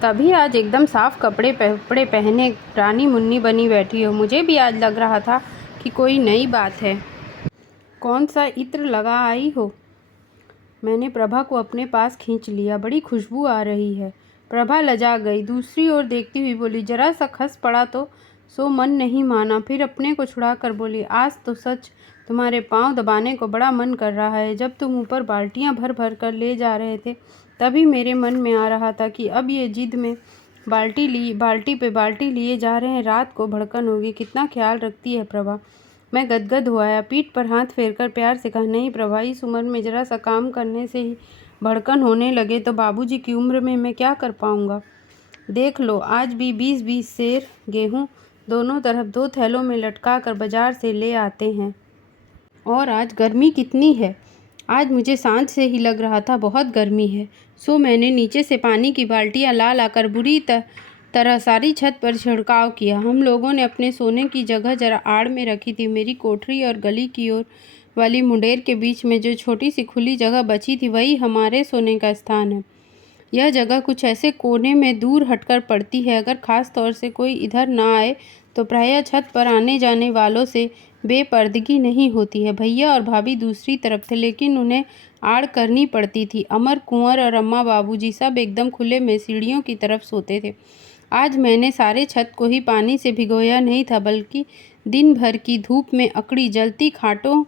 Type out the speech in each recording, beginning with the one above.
तभी आज एकदम साफ कपड़े पहने रानी मुन्नी बनी बैठी हो। मुझे भी आज लग रहा था कि कोई नई बात है। कौन सा इत्र लगा आई हो? मैंने प्रभा को अपने पास खींच लिया। बड़ी खुशबू आ रही है। प्रभा लजा गई। दूसरी ओर देखती हुई बोली, जरा सा खस पड़ा तो सो मन नहीं माना। फिर अपने को छुड़ा कर बोली, आज तो सच तुम्हारे पाँव दबाने को बड़ा मन कर रहा है। जब तुम ऊपर बाल्टियाँ भर भर कर ले जा रहे थे तभी मेरे मन में आ रहा था कि अब ये जिद में बाल्टी पे बाल्टी लिए जा रहे हैं। रात को भड़कन होगी। कितना ख्याल रखती है प्रभा। मैं गदगद हो आया। पीठ पर हाथ फेरकर प्यार से कहा, नहीं प्रभा, इस उम्र में जरा सा काम करने से ही भड़कन होने लगे तो बाबूजी की उम्र में मैं क्या कर पाऊंगा। देख लो, आज भी 20-20 सेर गेहूँ दोनों तरफ 2 थैलों में लटका कर बाजार से ले आते हैं। और आज गर्मी कितनी है। आज मुझे सांझ से ही लग रहा था बहुत गर्मी है। सो मैंने नीचे से पानी की बाल्टियाँ ला लाकर बुरी तरह सारी छत पर छिड़काव किया। हम लोगों ने अपने सोने की जगह जरा आड़ में रखी थी। मेरी कोठरी और गली की ओर वाली मुंडेर के बीच में जो छोटी सी खुली जगह बची थी वही हमारे सोने का स्थान है। यह जगह कुछ ऐसे कोने में दूर हटकर पड़ती है। अगर ख़ास तौर से कोई इधर ना आए तो प्रायः छत पर आने जाने वालों से बेपर्दगी नहीं होती है। भैया और भाभी दूसरी तरफ थे, लेकिन उन्हें आड़ करनी पड़ती थी। अमर, कुंवर और अम्मा बाबूजी सब एकदम खुले में सीढ़ियों की तरफ सोते थे। आज मैंने सारे छत को ही पानी से भिगोया नहीं था, बल्कि दिन भर की धूप में अकड़ी जलती खाटों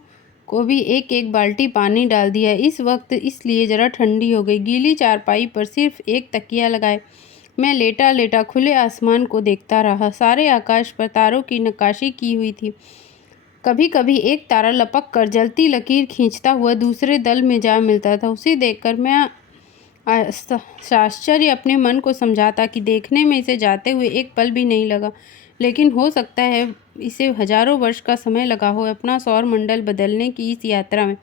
को भी एक एक बाल्टी पानी डाल दिया। इस वक्त इसलिए ज़रा ठंडी हो गई। गीली चारपाई पर सिर्फ एक तकिया लगाए मैं लेटा लेटा खुले आसमान को देखता रहा। सारे आकाश पर तारों की नक्काशी की हुई थी। कभी कभी एक तारा लपक कर जलती लकीर खींचता हुआ दूसरे दल में जा मिलता था। उसे देखकर मैं आश्चर्य अपने मन को समझाता कि देखने में इसे जाते हुए एक पल भी नहीं लगा, लेकिन हो सकता है इसे हजारों वर्ष का समय लगा हो अपना सौर मंडल बदलने की इस यात्रा में।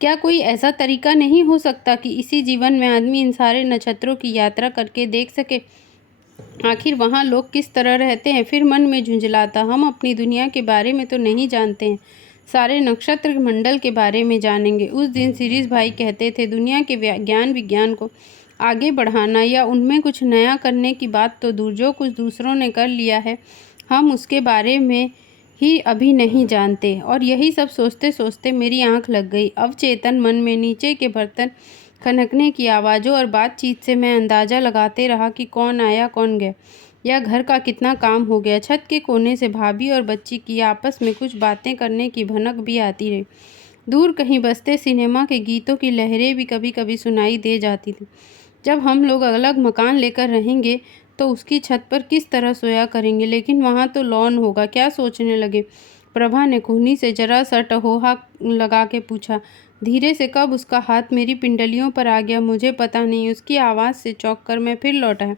क्या कोई ऐसा तरीका नहीं हो सकता कि इसी जीवन में आदमी इन सारे नक्षत्रों की यात्रा करके देख सके आखिर वहाँ लोग किस तरह रहते हैं। फिर मन में झुंझलाता, हम अपनी दुनिया के बारे में तो नहीं जानते हैं, सारे नक्षत्र मंडल के बारे में जानेंगे। उस दिन शिरीष भाई कहते थे, दुनिया के विज्ञान को आगे बढ़ाना या उनमें कुछ नया करने की बात तो दूर, जो कुछ दूसरों ने कर लिया है हम उसके बारे में ही अभी नहीं जानते। और यही सब सोचते सोचते मेरी आंख लग गई। अवचेतन मन में नीचे के बर्तन खनकने की आवाज़ों और बातचीत से मैं अंदाज़ा लगाते रहा कि कौन आया कौन गया, या घर का कितना काम हो गया। छत के कोने से भाभी और बच्ची की आपस में कुछ बातें करने की भनक भी आती रही। दूर कहीं बजते सिनेमा के गीतों की लहरें भी कभी कभी सुनाई दे जाती थी। जब हम लोग अलग मकान लेकर रहेंगे तो उसकी छत पर किस तरह सोया करेंगे, लेकिन वहाँ तो लॉन होगा। क्या सोचने लगे? प्रभा ने कोहनी से जरा सा टहोहा लगा के पूछा। धीरे से कब उसका हाथ मेरी पिंडलियों पर आ गया मुझे पता नहीं। उसकी आवाज़ से चौंक कर मैं फिर लौटा।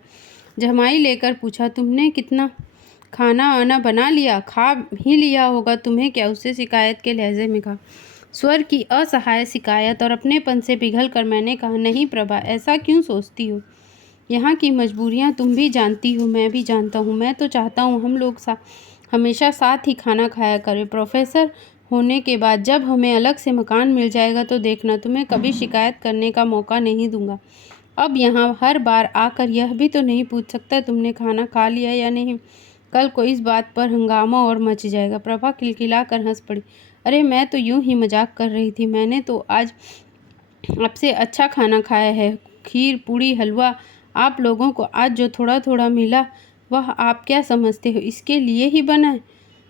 जमाई लेकर पूछा, तुमने कितना खाना आना बना लिया? खा ही लिया होगा, तुम्हें क्या? उससे शिकायत के लहजे में कहा। स्वर की असहाय शिकायत और अपनेपन से पिघल कर मैंने कहा, नहीं प्रभा, ऐसा क्यों सोचती हो? यहाँ की मजबूरियाँ तुम भी जानती हो, मैं भी जानता हूँ। मैं तो चाहता हूँ हम लोग हमेशा साथ ही खाना खाया करें। प्रोफेसर होने के बाद जब हमें अलग से मकान मिल जाएगा तो देखना, तुम्हें कभी शिकायत करने का मौका नहीं दूंगा। अब यहाँ हर बार आकर यह भी तो नहीं पूछ सकता तुमने खाना खा लिया या नहीं। कल को इस बात पर हंगामा और मच जाएगा। प्रभा खिलखिला कर हंस पड़ी। अरे मैं तो यूं ही मजाक कर रही थी। मैंने तो आज आपसे अच्छा खाना खाया है। खीर, पूड़ी, हलवा। आप लोगों को आज जो थोड़ा थोड़ा मिला वह आप क्या समझते हो इसके लिए ही बना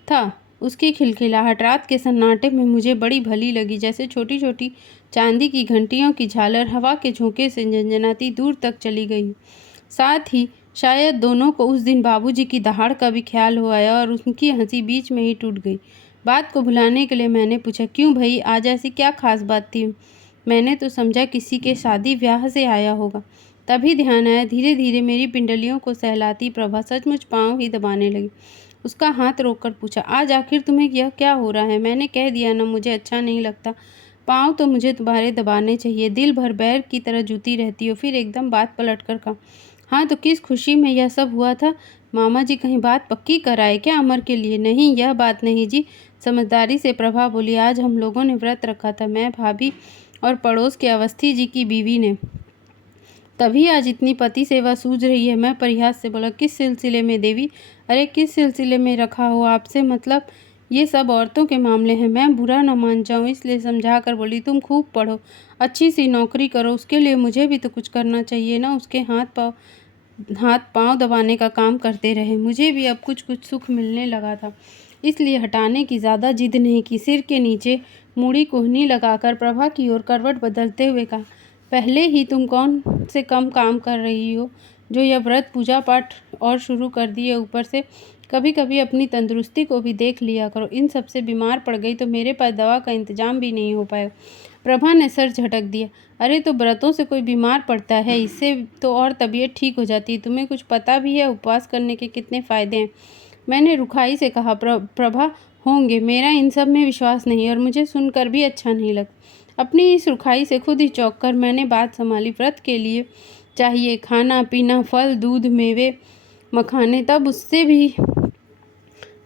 था? उसकी खिलखिलाहट रात के सन्नाटे में मुझे बड़ी भली लगी, जैसे छोटी छोटी चांदी की घंटियों की झालर हवा के झोंके से झंझनाती दूर तक चली गई। साथ ही शायद दोनों को उस दिन बाबूजी की दहाड़ का भी ख्याल हो आया और उनकी हंसी बीच में ही टूट गई। बात को भुलाने के लिए मैंने पूछा, क्यों भाई, आज ऐसी क्या खास बात थी? मैंने तो समझा किसी के शादी ब्याह से आया होगा। तभी ध्यान आया। धीरे धीरे मेरी पिंडलियों को सहलाती प्रभा सचमुच पाँव ही दबाने लगी। उसका हाथ रोककर पूछा, आज आखिर तुम्हें यह क्या हो रहा है? मैंने कह दिया ना, मुझे अच्छा नहीं लगता। पाँव तो मुझे तुम्हारे दबाने चाहिए। दिल भर बैर की तरह जूती रहती हो। फिर एकदम बात पलट कर कहा, हाँ तो किस खुशी में यह सब हुआ था? मामा जी कहीं बात पक्की कराए क्या अमर के लिए? नहीं, यह बात नहीं जी, समझदारी से प्रभा बोली। आज हम लोगों ने व्रत रखा था, मैं, भाभी और पड़ोस के अवस्थी जी की बीवी ने। तभी आज इतनी पति सेवा सूझ रही है। मैं परिहास से बोला, किस सिलसिले में देवी? अरे किस सिलसिले में रखा हो आपसे, मतलब ये सब औरतों के मामले हैं। मैं बुरा न मान जाऊं इसलिए समझा कर बोली, तुम खूब पढ़ो, अच्छी सी नौकरी करो, उसके लिए मुझे भी तो कुछ करना चाहिए ना। उसके हाथ पांव दबाने का काम करते रहे। मुझे भी अब कुछ कुछ सुख मिलने लगा था, इसलिए हटाने की ज़्यादा जिद नहीं की। सिर के नीचे मूड़ी कोहनी लगाकर प्रभा की ओर करवट बदलते हुए कहा, पहले ही तुम कौन से कम काम कर रही हो जो यह व्रत पूजा पाठ और शुरू कर दिए। ऊपर से कभी कभी अपनी तंदुरुस्ती को भी देख लिया करो। इन सब से बीमार पड़ गई तो मेरे पास दवा का इंतजाम भी नहीं हो पाएगा। प्रभा ने सर झटक दिया, अरे तो व्रतों से कोई बीमार पड़ता है, इससे तो और तबीयत ठीक हो जाती है। तुम्हें कुछ पता भी है उपवास करने के कितने फ़ायदे हैं? मैंने रुखाई से कहा, प्रभा होंगे, मेरा इन सब में विश्वास नहीं और मुझे सुनकर भी अच्छा नहीं लगता। अपनी इस रुखाई से खुद ही चौंक कर मैंने बात संभाली, व्रत के लिए चाहिए खाना पीना, फल दूध मेवे मखाने, तब उससे भी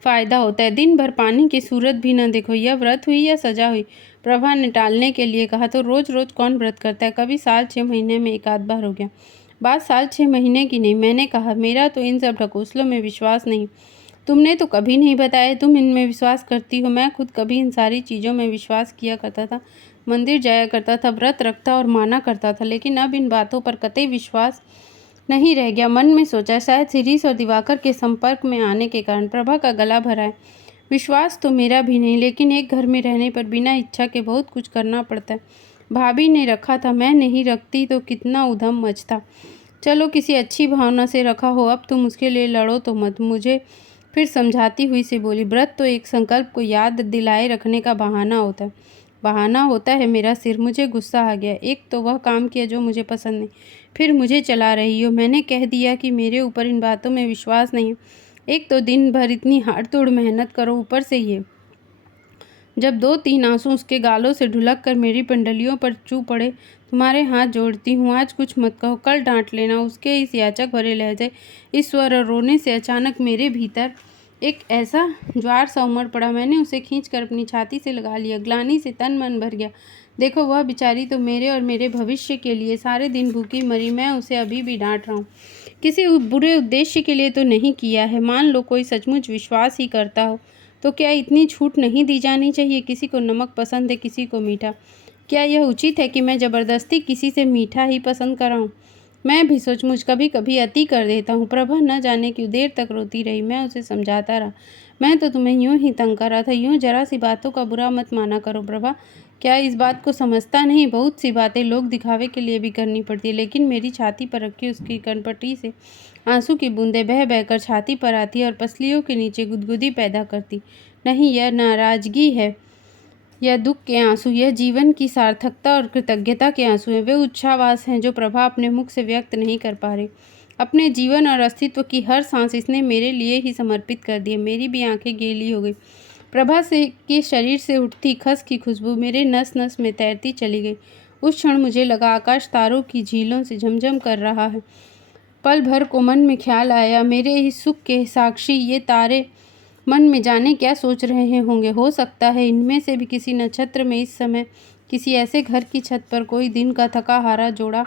फ़ायदा होता है। दिन भर पानी की सूरत भी न देखो, यह व्रत हुई या सजा हुई? प्रभा ने टालने के लिए कहा, तो रोज़ रोज़ कौन व्रत करता है? कभी साल 6 महीने में एक आध बार हो गया। बात साल 6 महीने की नहीं। मैंने कहा, मेरा तो इन सब ढकोसलों में विश्वास नहीं। तुमने तो कभी नहीं बताया तुम इनमें विश्वास करती हो। मैं खुद कभी इन सारी चीज़ों में विश्वास किया करता था, मंदिर जाया करता था, व्रत रखता और माना करता था, लेकिन अब इन बातों पर कतई विश्वास नहीं रह गया। मन में सोचा, शायद शिरीष और दिवाकर के संपर्क में आने के कारण प्रभा का गला भरा है। विश्वास तो मेरा भी नहीं, लेकिन एक घर में रहने पर बिना इच्छा के बहुत कुछ करना पड़ता है। भाभी ने रखा था, मैं नहीं रखती तो कितना उधम मचता। चलो किसी अच्छी भावना से रखा हो, अब तुम उसके लिए लड़ो तो मत। मुझे फिर समझाती हुई से बोली, व्रत तो एक संकल्प को याद दिलाए रखने का बहाना होता है। बहाना होता है मेरा सिर। मुझे गुस्सा आ गया। एक तो वह काम किया जो मुझे पसंद नहीं, फिर मुझे चला रही हो। मैंने कह दिया कि मेरे ऊपर इन बातों में विश्वास नहीं। एक तो दिन भर इतनी हाड़ तोड़ मेहनत करो, ऊपर से ये। जब 2-3 आंसू उसके गालों से ढुलक कर मेरी पंडलियों पर चू पड़े, तुम्हारे हाथ जोड़ती हूँ, आज कुछ मत कहो, कल डांट लेना। उसके इस याचक भरे लहजे, इस स्वर और रोने से अचानक मेरे भीतर एक ऐसा ज्वार सा उमड़ पड़ा। मैंने उसे खींचकर अपनी छाती से लगा लिया। ग्लानि से तन मन भर गया। देखो, वह बेचारी तो मेरे और मेरे भविष्य के लिए सारे दिन भूखी मरी, मैं उसे अभी भी डांट रहा हूँ। किसी बुरे उद्देश्य के लिए तो नहीं किया है। मान लो कोई सचमुच विश्वास ही करता हो तो क्या इतनी छूट नहीं दी जानी चाहिए? किसी को नमक पसंद है, किसी को मीठा। क्या यह उचित है कि मैं ज़बरदस्ती किसी से मीठा ही पसंद कराऊं? मैं भी सचमुच कभी कभी अति कर देता हूँ। प्रभा न जाने क्यों देर तक रोती रही। मैं उसे समझाता रहा, मैं तो तुम्हें यूं ही तंग कर रहा था। यूं जरा सी बातों का बुरा मत माना करो प्रभा। क्या इस बात को समझता नहीं? बहुत सी बातें लोग दिखावे के लिए भी करनी पड़ती है, लेकिन मेरी छाती पर रखी उसकी कनपटी से आंसू की बूंदें बह बहकर छाती पर आती और पसलियों के नीचे गुदगुदी पैदा करती। नहीं, यह नाराजगी है, यह दुख के आंसू, यह जीवन की सार्थकता और कृतज्ञता के आंसू हैं। वे उच्छ्वास हैं जो प्रभा अपने मुख से व्यक्त नहीं कर पा रही। अपने जीवन और अस्तित्व की हर सांस इसने मेरे लिए ही समर्पित कर दी है। मेरी भी आंखें गीली हो गई। प्रभा से के शरीर से उठती खस की खुशबू मेरे नस नस में तैरती चली गई। उस क्षण मुझे लगा आकाश तारों की झीलों से झमझम कर रहा है। पल भर को मन में ख्याल आया, मेरे इस सुख के साक्षी ये तारे मन में जाने क्या सोच रहे होंगे। हो सकता है इनमें से भी किसी नक्षत्र में इस समय किसी ऐसे घर की छत पर कोई दिन का थका हारा जोड़ा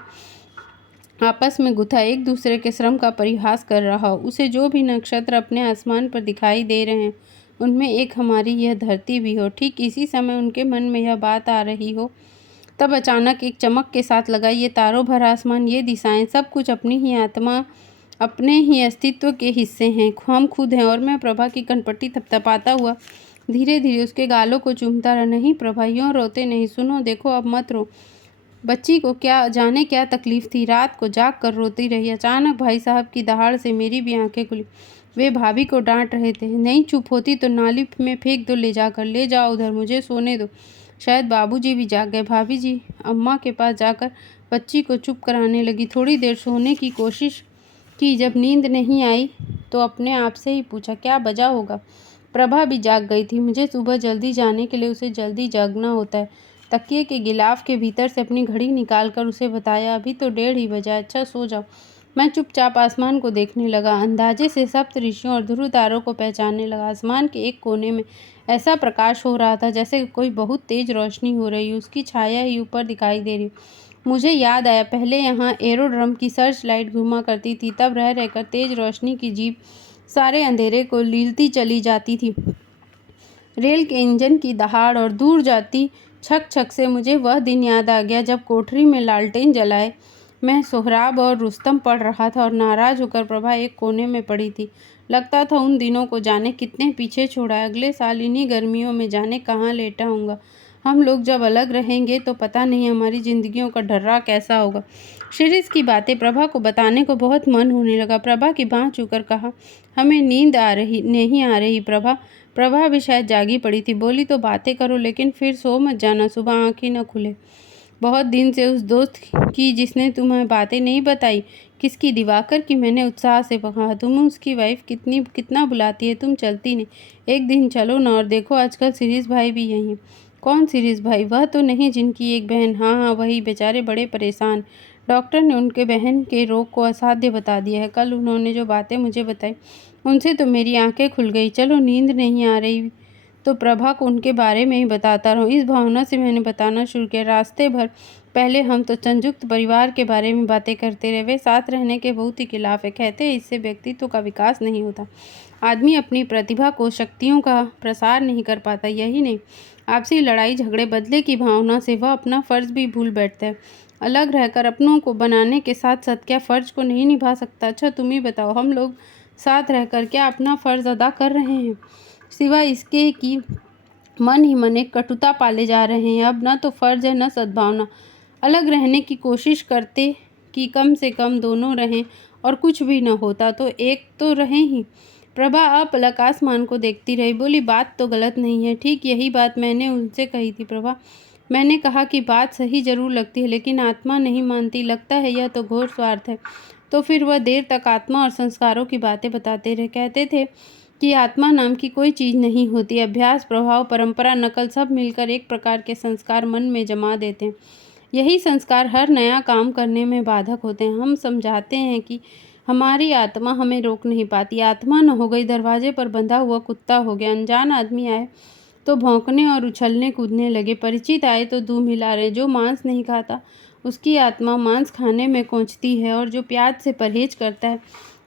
आपस में गुथा एक दूसरे के श्रम का परिहास कर रहा हो। उसे जो भी नक्षत्र अपने आसमान पर दिखाई दे रहे हैं, उनमें एक हमारी यह धरती भी हो। ठीक इसी समय उनके मन में यह बात आ रही हो, तब अचानक एक चमक के साथ लगा, ये तारों भरा आसमान, ये दिशाएं, सब कुछ अपनी ही आत्मा, अपने ही अस्तित्व के हिस्से हैं। हम खुद हैं। और मैं प्रभा की कनपट्टी थपथपाता हुआ धीरे धीरे उसके गालों को चूमता रहा। नहीं प्रभा, यूँ रोते नहीं, सुनो, देखो, अब मत रो। बच्ची को क्या जाने क्या तकलीफ थी, रात को जाग कर रोती रही। अचानक भाई साहब की दहाड़ से मेरी भी आंखें खुली। वे भाभी को डांट रहे थे, नहीं चुप होती तो नाली में फेंक दो, ले जाकर, ले जाओ उधर, मुझे सोने दो। शायद बाबूजी भी जाग गए। भाभी जी अम्मा के पास जाकर बच्ची को चुप कराने लगी। थोड़ी देर सोने की कोशिश की। जब नींद नहीं आई तो अपने आप से ही पूछा, क्या बजा होगा? प्रभा भी जाग गई थी। मुझे सुबह जल्दी जाने के लिए उसे जल्दी जागना होता है। तकिए के गिलाफ के भीतर से अपनी घड़ी निकालकर उसे बताया, अभी तो 1:30 ही बजा, अच्छा सो जाओ। मैं चुपचाप आसमान को देखने लगा। अंदाजे से सप्त ऋषियों और ध्रुव तारों को पहचानने लगा। आसमान के एक कोने में ऐसा प्रकाश हो रहा था जैसे कोई बहुत तेज रोशनी हो रही, उसकी छाया ही ऊपर दिखाई दे रही। मुझे याद आया, पहले यहाँ एरोड्रम की सर्च लाइट घुमा करती थी, तब रह रहकर तेज रोशनी की जीप सारे अंधेरे को लीलती चली जाती थी। रेल के इंजन की दहाड़ और दूर जाती छक छक से मुझे वह दिन याद आ गया जब कोठरी में लालटेन जलाए मैं सोहराब और रुस्तम पढ़ रहा था और नाराज होकर प्रभा एक कोने में पड़ी थी। लगता था उन दिनों को जाने कितने पीछे छोड़ा है। अगले साल इन्हीं गर्मियों में जाने कहाँ लेटा हूँगा। हम लोग जब अलग रहेंगे तो पता नहीं हमारी जिंदगियों का ढर्रा कैसा होगा। शिरीष की बातें प्रभा को बताने को बहुत मन होने लगा। प्रभा की बाँह छूकर कहा, हमें नींद नहीं आ रही प्रभा। प्रभा भी शायद जागी पड़ी थी। बोली, तो बातें करो लेकिन फिर सो मत जाना, सुबह आँखें न खुले। बहुत दिन से उस दोस्त की जिसने तुम्हें बातें नहीं बताई। किसकी? दिवाकर की। मैंने उत्साह से कहा, तुम उसकी वाइफ कितना बुलाती है, तुम चलती नहीं। एक दिन चलो ना। और देखो आजकल शिरीष भाई भी यहीं हैं। कौन शिरीष भाई? वह तो नहीं जिनकी एक बहन? हाँ वही। बेचारे बड़े परेशान। डॉक्टर ने उनके बहन के रोग को असाध्य बता दिया है। कल उन्होंने जो बातें मुझे बताई उनसे तो मेरी आंखें खुल गई। चलो, नींद नहीं आ रही तो प्रभा को उनके बारे में ही बताता रहूं। इस भावना से मैंने बताना शुरू किया। रास्ते भर पहले हम तो संयुक्त परिवार के बारे में बातें करते रहे। वे साथ रहने के बहुत ही खिलाफ है। कहते हैं इससे व्यक्तित्व का विकास नहीं होता, आदमी अपनी प्रतिभा को, शक्तियों का प्रसार नहीं कर पाता। यही नहीं, आपसी लड़ाई झगड़े, बदले की भावना से वह अपना फर्ज भी भूल बैठता है। अलग रहकर अपनों को बनाने के साथ साथ क्या फर्ज को नहीं निभा सकता? अच्छा तुम ही बताओ, हम लोग साथ रहकर क्या अपना फर्ज अदा कर रहे हैं? सिवाय इसके कि मन ही मन एक कटुता पाले जा रहे हैं। अब न तो फर्ज है न सद्भावना। अलग रहने की कोशिश करते कि कम से कम दोनों रहें, और कुछ भी न होता तो एक तो रहें ही। प्रभा अपलक आसमान को देखती रही। बोली, बात तो गलत नहीं है। ठीक यही बात मैंने उनसे कही थी प्रभा। मैंने कहा कि बात सही जरूर लगती है लेकिन आत्मा नहीं मानती। लगता है यह तो घोर स्वार्थ है। तो फिर वह देर तक आत्मा और संस्कारों की बातें बताते रहे। कहते थे कि आत्मा नाम की कोई चीज़ नहीं होती। अभ्यास, प्रभाव, परंपरा, नकल सब मिलकर एक प्रकार के संस्कार मन में जमा देते हैं। यही संस्कार हर नया काम करने में बाधक होते हैं। हम समझाते हैं कि हमारी आत्मा हमें रोक नहीं पाती। आत्मा न हो गई, दरवाजे पर बंधा हुआ कुत्ता हो गया। अनजान आदमी आए तो भौंकने और उछलने कूदने लगे। परिचित आए तो दूम हिला रहे। जो मांस नहीं खाता उसकी आत्मा मांस खाने में कोंचती है, और जो प्याज से परहेज करता है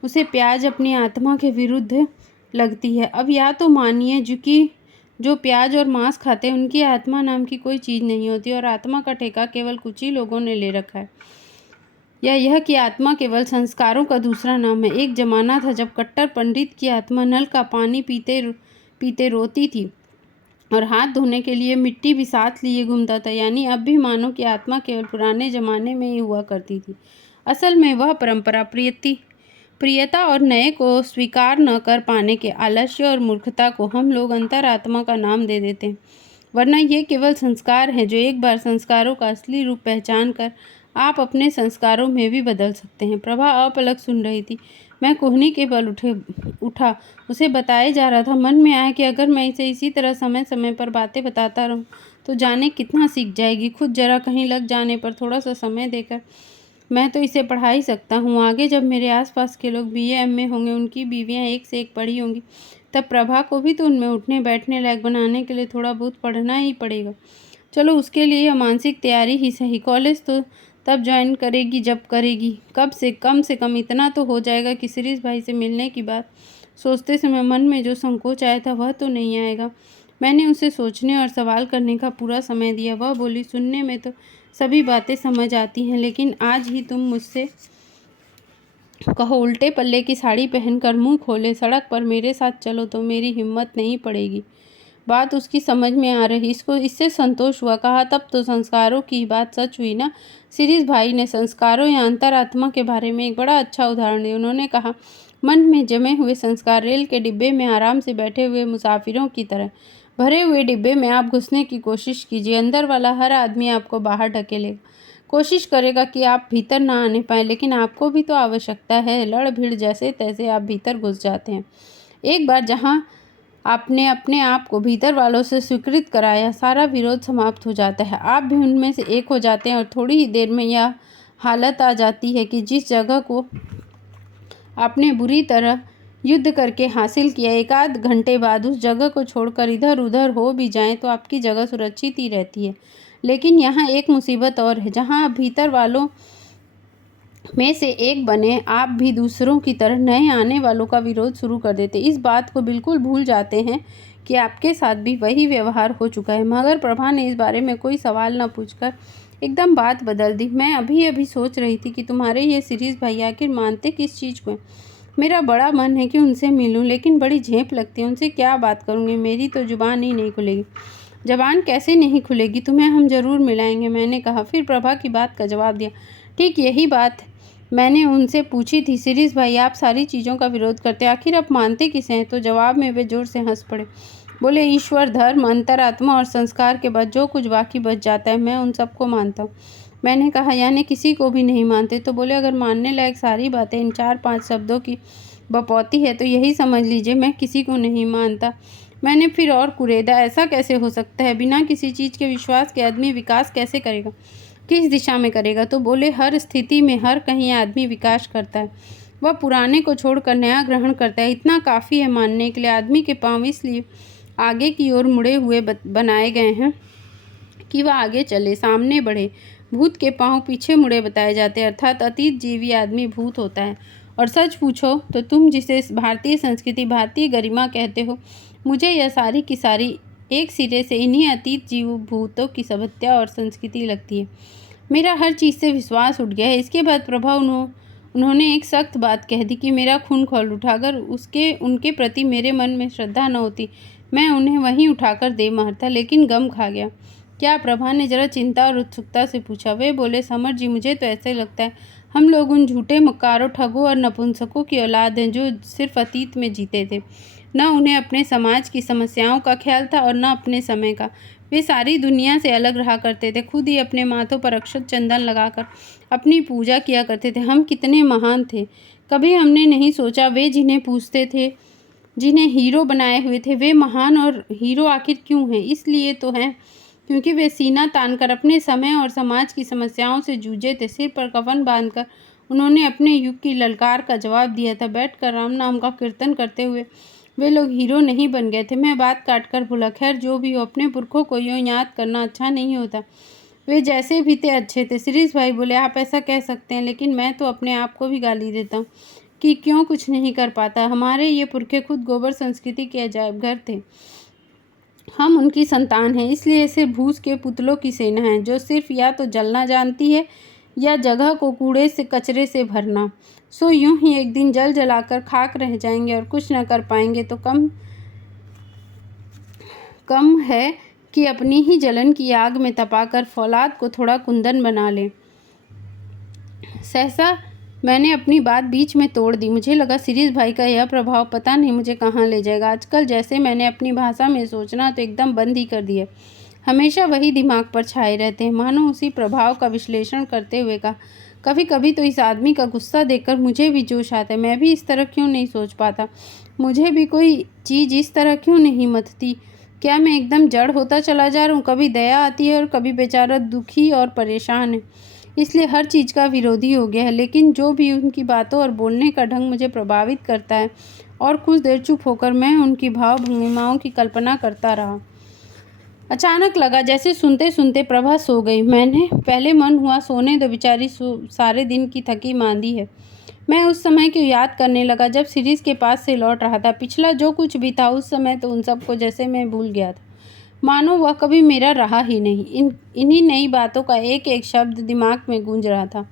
उसे प्याज अपनी आत्मा के विरुद्ध लगती है। अब या तो मानिए जो प्याज और मांस खाते हैं उनकी आत्मा नाम की कोई चीज़ नहीं होती, और आत्मा का ठेका केवल कुछ ही लोगों ने ले रखा है, या यह कि आत्मा केवल संस्कारों का दूसरा नाम है। एक जमाना था जब कट्टर पंडित की आत्मा नल का पानी पीते पीते रोती थी और हाथ धोने के लिए मिट्टी भी साथ लिए घूमता था। यानी अब भी मानो कि आत्मा केवल पुराने जमाने में ही हुआ करती थी। असल में वह परंपरा, प्रियता और नए को स्वीकार न कर पाने के आलस्य और मूर्खता को हम लोग अंतरात्मा का नाम दे देते हैं। वरना ये केवल संस्कार हैं जो एक बार संस्कारों का असली रूप पहचान कर आप अपने संस्कारों में भी बदल सकते हैं। प्रभा अपलक सुन रही थी। मैं कोहनी के बल उठा। उसे बताया जा रहा था। मन में आया कि अगर मैं इसे इसी तरह समय समय पर बातें बताता रहूं तो जाने कितना सीख जाएगी। खुद जरा कहीं लग जाने पर थोड़ा सा समय देकर मैं तो इसे पढ़ा ही सकता हूँ। आगे जब मेरे आसपास के लोग BA MA होंगे, उनकी बीवियाँ एक से एक पढ़ी होंगी, तब प्रभा को भी तो उनमें उठने बैठने लायक बनाने के लिए थोड़ा बहुत पढ़ना ही पड़ेगा। चलो उसके लिए यह मानसिक तैयारी ही सही। कॉलेज तो तब ज्वाइन करेगी जब करेगी। कम से कम इतना तो हो जाएगा कि शिरीष भाई से मिलने की बात सोचते समय मन में जो संकोच आया था वह तो नहीं आएगा। मैंने उसे सोचने और सवाल करने का पूरा समय दिया। वह बोली, सुनने में तो सभी बातें समझ आती हैं, लेकिन आज ही तुम मुझसे कहो उल्टे पल्ले की साड़ी पहनकर मुंह खोले सड़क पर मेरे साथ चलो तो मेरी हिम्मत नहीं पड़ेगी। बात उसकी समझ में आ रही। इससे संतोष हुआ। कहा, तब तो संस्कारों की बात सच हुई ना। शिरीष भाई ने संस्कारों या अंतरात्मा के बारे में एक बड़ा अच्छा उदाहरण दिया। उन्होंने कहा, मन में जमे हुए संस्कार रेल के डिब्बे में आराम से बैठे हुए मुसाफिरों की तरह। भरे हुए डिब्बे में आप घुसने की कोशिश कीजिए। अंदर वाला हर आदमी आपको बाहर ढकेलेगा, कोशिश करेगा कि आप भीतर ना आने पाए, लेकिन आपको भी तो आवश्यकता है। लड़ भिड़ जैसे तैसे आप भीतर घुस जाते हैं। एक बार जहाँ आपने अपने आप को भीतर वालों से स्वीकृत कराया, सारा विरोध समाप्त हो जाता है। आप भी उनमें से एक हो जाते हैं और थोड़ी ही देर में यह हालत आ जाती है कि जिस जगह को आपने बुरी तरह युद्ध करके हासिल किया, एक आध घंटे बाद उस जगह को छोड़कर इधर उधर हो भी जाएं तो आपकी जगह सुरक्षित ही रहती है। लेकिन यहाँ एक मुसीबत और है। जहाँ आप भीतर वालों में से एक बने, आप भी दूसरों की तरह नए आने वालों का विरोध शुरू कर देते। इस बात को बिल्कुल भूल जाते हैं कि आपके साथ भी वही व्यवहार हो चुका है। मगर प्रभा ने इस बारे में कोई सवाल न पूछकर एकदम बात बदल दी। मैं अभी सोच रही थी कि तुम्हारे ये सीरीज भाई आखिर मानते किस चीज़ को है। मेरा बड़ा मन है कि उनसे मिलूं, लेकिन बड़ी झेप लगती है। उनसे क्या बात करूँगी, मेरी तो जुबान ही नहीं खुलेगी। जबान कैसे नहीं खुलेगी, तुम्हें हम ज़रूर मिलाएंगे, मैंने कहा। फिर प्रभा की बात का जवाब दिया। ठीक यही बात मैंने उनसे पूछी थी। सीरीज भाई, आप सारी चीज़ों का विरोध करते, आखिर आप मानते किसे हैं? तो जवाब में वे जोर से हंस पड़े। बोले, ईश्वर, धर्म, अंतरात्मा और संस्कार के बाद जो कुछ बाकी बच जाता है, मैं उन सबको मानता हूँ। मैंने कहा, यानी किसी को भी नहीं मानते? तो बोले, अगर मानने लायक सारी बातें इन 4-5 शब्दों की बपौती है तो यही समझ लीजिए मैं किसी को नहीं मानता। मैंने फिर और कुरेदा, ऐसा कैसे हो सकता है? बिना किसी चीज़ के विश्वास के आदमी विकास कैसे करेगा? किस दिशा में करेगा? तो बोले, हर स्थिति में हर कहीं आदमी विकास करता है। वह पुराने को छोड़कर नया ग्रहण करता है। इतना काफ़ी है मानने के लिए। आदमी के पाँव इसलिए आगे की ओर मुड़े हुए बनाए गए हैं कि वह आगे चले, सामने बढ़े। भूत के पाँव पीछे मुड़े बताए जाते हैं, अर्थात अतीत जीवी आदमी भूत होता है। और सच पूछो तो तुम जिसे भारतीय संस्कृति, भारतीय गरिमा कहते हो, मुझे यह सारी की सारी एक सिरे से इन्हीं अतीत जीव भूतों की सभ्यता और संस्कृति लगती है। मेरा हर चीज़ से विश्वास उठ गया है। इसके बाद प्रभा उन्होंने एक सख्त बात कह दी कि मेरा खून खौल उठा। अगर उनके प्रति मेरे मन में श्रद्धा न होती, मैं उन्हें वहीं उठाकर दे मारता, लेकिन गम खा गया। क्या? प्रभा ने जरा चिंता और उत्सुकता से पूछा। वे बोले, समर जी, मुझे तो ऐसे लगता है हम लोग उन झूठे मक्कारों, ठगों और नपुंसकों की औलाद हैं जो सिर्फ अतीत में जीते थे। न उन्हें अपने समाज की समस्याओं का ख्याल था और न अपने समय का। वे सारी दुनिया से अलग रहा करते थे। खुद ही अपने माथों पर अक्षत चंदन लगाकर अपनी पूजा किया करते थे। हम कितने महान थे, कभी हमने नहीं सोचा। वे जिन्हें पूजते थे, जिन्हें हीरो बनाए हुए थे, वे महान और हीरो आखिर क्यों हैं? इसलिए तो हैं क्योंकि वे सीना तानकर अपने समय और समाज की समस्याओं से जूझे थे। सिर पर कफन बांधकर उन्होंने अपने युग की ललकार का जवाब दिया था। बैठकर राम नाम का कीर्तन करते हुए वे लोग हीरो नहीं बन गए थे। मैं बात काट कर बोला, खैर जो भी हो, अपने पुरखों को यूँ याद करना अच्छा नहीं होता। वे जैसे भी थे अच्छे थे। शिरीष भाई बोले, आप ऐसा कह सकते हैं, लेकिन मैं तो अपने आप को भी गाली देता हूँ कि क्यों कुछ नहीं कर पाता। हमारे ये पुरखे खुद गोबर संस्कृति के अजायब घर थे। हम उनकी संतान हैं, इसलिए ऐसे भूस के पुतलों की सेना है जो सिर्फ या तो जलना जानती है या जगह को कूड़े से कचरे से भरना। सो यूं ही एक दिन जल जलाकर खाक रह जाएंगे और कुछ न कर पाएंगे तो कम है कि अपनी ही जलन की आग में तपाकर फौलाद को थोड़ा कुंदन बना ले। सहसा मैंने अपनी बात बीच में तोड़ दी। मुझे लगा शिरीष भाई का यह प्रभाव पता नहीं मुझे कहाँ ले जाएगा। आजकल जैसे मैंने अपनी भाषा में सोचना तो एकदम बंद ही कर दिया। हमेशा वही दिमाग पर छाए रहते हैं। मानो उसी प्रभाव का विश्लेषण करते हुए कहा, कभी कभी तो इस आदमी का गुस्सा देखकर मुझे भी जोश आता है। मैं भी इस तरह क्यों नहीं सोच पाता? मुझे भी कोई चीज़ इस तरह क्यों नहीं मथती? क्या मैं एकदम जड़ होता चला जा रहा हूँ? कभी दया आती है और कभी बेचारा दुखी और परेशान है, इसलिए हर चीज़ का विरोधी हो गया है। लेकिन जो भी उनकी बातों और बोलने का ढंग मुझे प्रभावित करता है और कुछ देर चुप होकर मैं उनकी भाव भंगिमाओं की कल्पना करता रहा। अचानक लगा जैसे सुनते सुनते प्रभा सो गई। मैंने पहले मन हुआ सोने दो, बेचारी सारे दिन की थकी मांदी है। मैं उस समय को याद करने लगा जब सीरीज के पास से लौट रहा था। पिछला जो कुछ भी था उस समय तो उन सबको जैसे मैं भूल गया था, मानो वह कभी मेरा रहा ही नहीं। इन्हीं नई बातों का एक एक शब्द दिमाग में गूंज रहा था।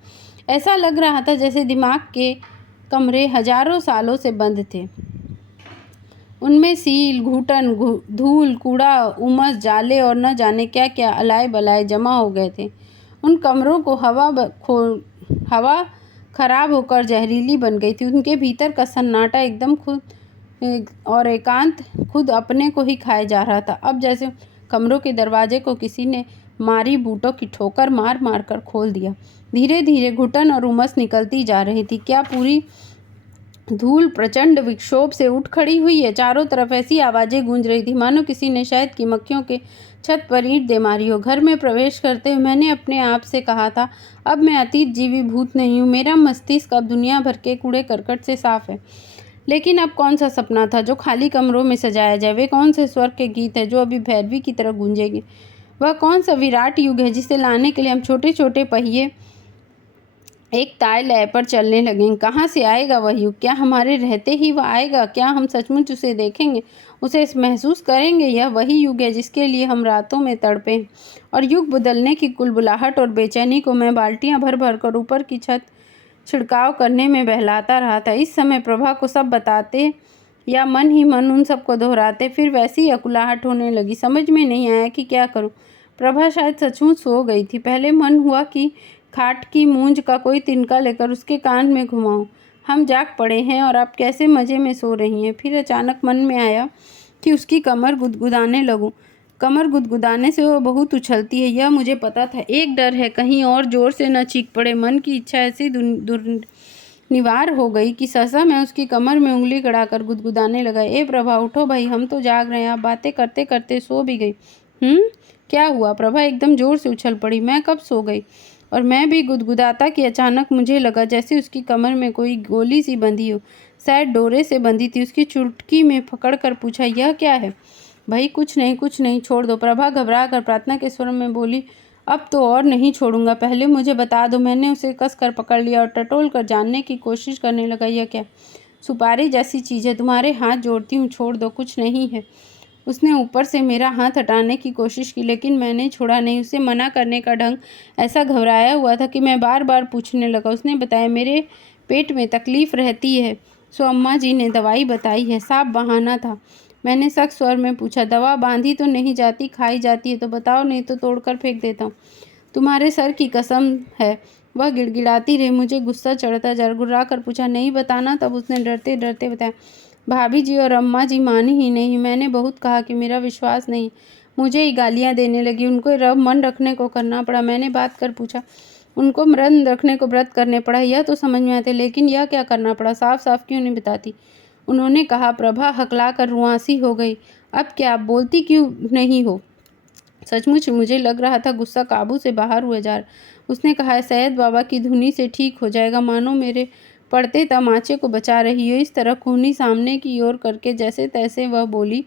ऐसा लग रहा था जैसे दिमाग के कमरे हजारों सालों से बंद थे। उनमें सील, घुटन, धूल, कूड़ा, उमस, जाले और न जाने क्या क्या अलाए बलाए जमा हो गए थे। उन कमरों को हवा खराब होकर जहरीली बन गई थी। उनके भीतर का सन्नाटा एकदम खुद और एकांत खुद अपने को ही खाए जा रहा था। अब जैसे कमरों के दरवाजे को किसी ने मारी बूटों की ठोकर मार मार कर खोल दिया। धीरे धीरे घुटन और उमस निकलती जा रही थी। क्या पूरी धूल प्रचंड विक्षोभ से उठ खड़ी हुई है? चारों तरफ ऐसी आवाज़ें गूंज रही थी मानो किसी ने शहद की मक्खियों के छत पर ईंट दे मारी हो। घर में प्रवेश करते हुए मैंने अपने आप से कहा था, अब मैं अतीत जीवी भूत नहीं हूँ। मेरा मस्तिष्क अब दुनिया भर के कूड़े करकट से साफ है। लेकिन अब कौन सा सपना था जो खाली कमरों में सजाया जाए? वे कौन से स्वर्ग के गीत हैं जो अभी भैरवी की तरह गूंजेंगे? वह कौन सा विराट युग है जिसे लाने के लिए हम छोटे छोटे पहिए एक तार लय पर चलने लगे। कहाँ से आएगा वह युग? क्या हमारे रहते ही वह आएगा? क्या हम सचमुच उसे देखेंगे, उसे महसूस करेंगे? यह वही युग है जिसके लिए हम रातों में तड़पे हैं। और युग बदलने की कुलबुलाहट और बेचैनी को मैं बाल्टियां भर भर कर ऊपर की छत छिड़काव करने में बहलाता रहा था। इस समय प्रभा को सब बताते या मन ही मन उन सबको दोहराते, फिर वैसी अकुलाहट होने लगी। समझ में नहीं आया कि क्या करूं। प्रभा शायद सचमुच सो गई थी। पहले मन हुआ कि खाट की मूंज का कोई तिनका लेकर उसके कान में घुमाऊं। हम जाग पड़े हैं और आप कैसे मज़े में सो रही हैं। फिर अचानक मन में आया कि उसकी कमर गुदगुदाने लगूं। कमर गुदगुदाने से वह बहुत उछलती है, यह मुझे पता था। एक डर है कहीं और जोर से न चीख पड़े। मन की इच्छा ऐसी दुर्निवार हो गई कि सहसा मैं उसकी कमर में उंगली गड़ाकर गुदगुदाने लगा। ए प्रभा, उठो भाई, हम तो जाग रहे हैं। आप बातें करते करते सो भी गई। क्या हुआ? प्रभा एकदम जोर से उछल पड़ी। मैं कब सो गई? और मैं भी गुदगुदाता कि अचानक मुझे लगा जैसे उसकी कमर में कोई गोली सी बंधी हो, शायद डोरे से बंधी थी। उसकी चुटकी में पकड़ कर पूछा, यह क्या है? भाई कुछ नहीं, कुछ नहीं, छोड़ दो। प्रभा घबरा कर प्रार्थना के स्वर में बोली, अब तो और नहीं छोड़ूंगा, पहले मुझे बता दो। मैंने उसे कस कर पकड़ लिया और टटोल कर जानने की कोशिश करने लगा। यह क्या? सुपारी जैसी चीज़ है, तुम्हारे हाथ जोड़ती हूँ, छोड़ दो, कुछ नहीं है। उसने ऊपर से मेरा हाथ हटाने की कोशिश की, लेकिन मैंने छोड़ा नहीं। उसे मना करने का ढंग ऐसा घबराया हुआ था कि मैं बार बार पूछने लगा। उसने बताया, मेरे पेट में तकलीफ़ रहती है, सो अम्मा जी ने दवाई बताई है। साफ बहाना था। मैंने सख्त स्वर में पूछा, दवा बांधी तो नहीं जाती, खाई जाती है तो बताओ, नहीं तो तोड़कर फेंक देता हूँ। तुम्हारे सर की कसम है। वह गिड़गिड़ाती रही। मुझे गुस्सा चढ़ता, जरगुर्रा कर पूछा, नहीं बताना? तब उसने डरते डरते बताया, भाभी जी और अम्मा जी मानी ही नहीं। मैंने बहुत कहा कि मेरा विश्वास नहीं। मुझे ही गालियाँ देने लगी। उनको मन रखने को करना पड़ा। मैंने बात कर पूछा, उनको मन रखने को व्रत करने पड़ा, यह तो समझ में आते, लेकिन यह क्या करना पड़ा? साफ साफ क्यों नहीं बताती? उन्होंने कहा। प्रभा हकला कर रुआंसी हो गई। अब क्या? आप बोलती क्यों नहीं हो? सचमुच मुझे लग रहा था गुस्सा काबू से बाहर हुए जा रहा। उसने कहा, सैयद बाबा की धुनी से ठीक हो जाएगा, मानो मेरे पड़ते तमाचे को बचा रही हो। इस तरह खूनी सामने की ओर करके जैसे तैसे वह बोली,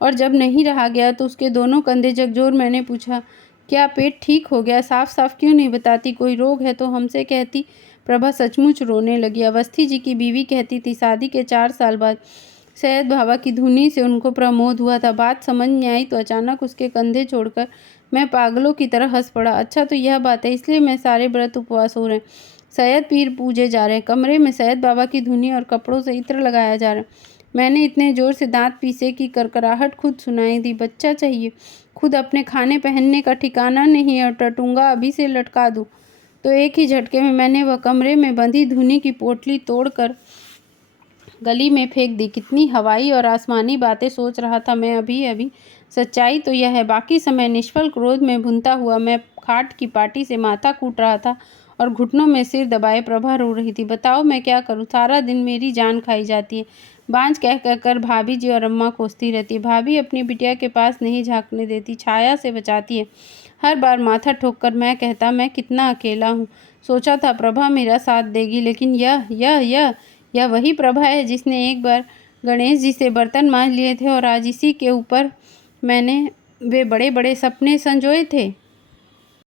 और जब नहीं रहा गया तो उसके दोनों कंधे झकझोर। मैंने पूछा, क्या पेट ठीक हो गया? साफ साफ क्यों नहीं बताती? कोई रोग है तो हमसे कहती। प्रभा सचमुच रोने लगी। अवस्थी जी की बीवी कहती थी, शादी के 4 साल बाद सैयद बाबा की धुनी से उनको प्रमोद हुआ था। बात समझ में आई तो अचानक उसके कंधे छोड़कर मैं पागलों की तरह हंस पड़ा। अच्छा तो यह बात है, इसलिए मैं सारे व्रत उपवास हो रहे हैं, सैयद पीर पूजे जा रहे हैं, कमरे में सैयद बाबा की धुनी और कपड़ों से इत्र लगाया जा रहा है। मैंने इतने जोर से दांत पीसे की करकराहट खुद सुनाई दी। बच्चा चाहिए, खुद अपने खाने पहनने का ठिकाना नहीं और टटूंगा अभी से लटका दूँ तो एक ही झटके में मैंने वह कमरे में बंधी धुनी की पोटली तोड़कर गली में फेंक दी। कितनी हवाई और आसमानी बातें सोच रहा था मैं अभी अभी। सच्चाई तो यह है, बाकी समय निष्फल क्रोध में भुनता हुआ मैं खाट की पाटी से माथा कूट रहा था और घुटनों में सिर दबाए प्रभा रो रही थी। बताओ मैं क्या करूं? सारा दिन मेरी जान खाई जाती है। बांझ कह कर भाभी जी और अम्मा कोसती रहती है। भाभी अपनी बिटिया के पास नहीं झांकने देती, छाया से बचाती है। हर बार माथा ठोक कर मैं कहता, मैं कितना अकेला हूँ। सोचा था प्रभा मेरा साथ देगी, लेकिन यह वही प्रभा है जिसने एक बार गणेश जी से बर्तन मांज लिए थे और आज इसी के ऊपर मैंने वे बड़े बड़े सपने संजोए थे।